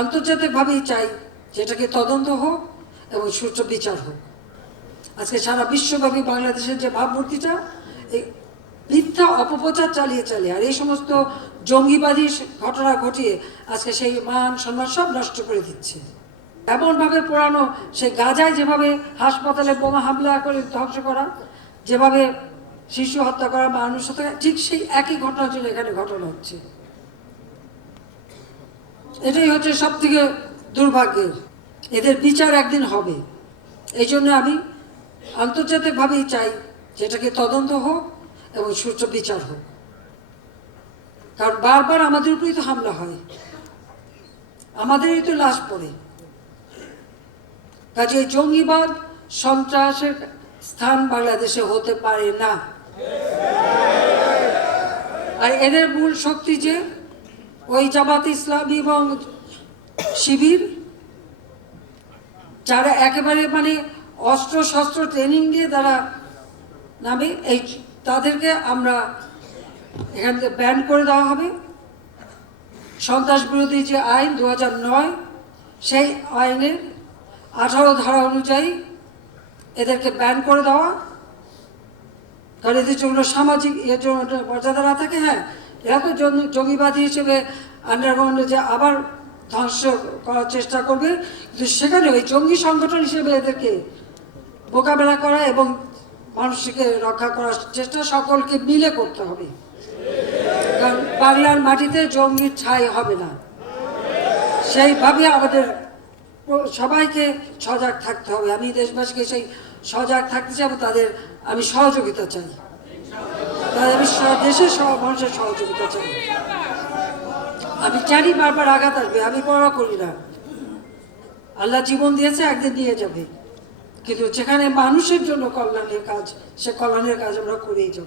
আন্তর্জাতিকভাবেই চাই যেটাকে তদন্ত হোক এবং সুষ্ঠু বিচার হোক। আজকে সারা বিশ্বব্যাপী বাংলাদেশের যে ভাবমূর্তিটা এই মিথ্যা অপপ্রচার চালিয়ে চালিয়ে আর এই সমস্ত জঙ্গিবাদী ঘটনা ঘটিয়ে আজকে সেই মান সম্মান সব নষ্ট করে দিচ্ছে। এমনভাবে পোড়ানো সেই গাজায় যেভাবে হাসপাতালে বোমা হামলা করে ধ্বংস করা, যেভাবে শিশু হত্যা করা মানুষ হত্যা ঠিক সেই একই ঘটনা ছিল এখানে ঘটনা হচ্ছে। এটাই হচ্ছে সব থেকে দুর্ভাগ্যের। এদের বিচার একদিন হবে। এই জন্য আমি আন্তর্জাতিকভাবেই চাই যেটাকে তদন্ত হোক এবং সুষ্ঠু বিচার হোক। কারণ বারবার আমাদের উপরেই তো হামলা হয়। আমাদেরই তো লাশ পড়ে। কাজে জঙ্গিবাদ সন্ত্রাসের স্থান বাংলাদেশে হতে পারে না। আর এদের মূল শক্তি যে ওই জামাত ইসলামী এবং শিবির, যারা একেবারে মানে অস্ত্র শস্ত্র ট্রেনিং দিয়ে তারা নামে, এই তাদেরকে আমরা এখান থেকে ব্যান করে দেওয়া হবে। সন্ত্রাস বিরোধী যে আইন দু নয়, সেই আইনের আঠারো ধারা অনুযায়ী এদেরকে ব্যান করে দেওয়া। কারণ এদের জন্য সামাজিক এর জন্য মর্যাদা না থাকে হ্যাঁ এরা তো জন- জঙ্গিবাদী হিসেবে আন্ডারগ্রাউন্ডে যে আবার ধ্বংস করার চেষ্টা করবে, কিন্তু সেখানে ওই জঙ্গি সংগঠন হিসেবে এদেরকে মোকাবেলা করা এবং মানুষকে রক্ষা করার চেষ্টা সকলকে মিলে করতে হবে। কারণ বাংলার মাটিতে জঙ্গির ছাই হবে না। সেইভাবে আমাদের সবাইকে সজাগ থাকতে হবে। আমি দেশবাসীকে সেই সজাগ থাকতে চাই এবং তাদের আমি সহযোগিতা চাই। তাদের আমি দেশের সব মানুষের সহযোগিতা চাই। আমি জানি বারবার আঘাত আসবে, আমি পড়া করি না। আল্লাহ জীবন দিয়েছে, একদিন নিয়ে যাবে। কিন্তু যেখানে মানুষের জন্য কল্যাণের কাজ, সে কল্যাণের কাজ আমরা করেই যাব।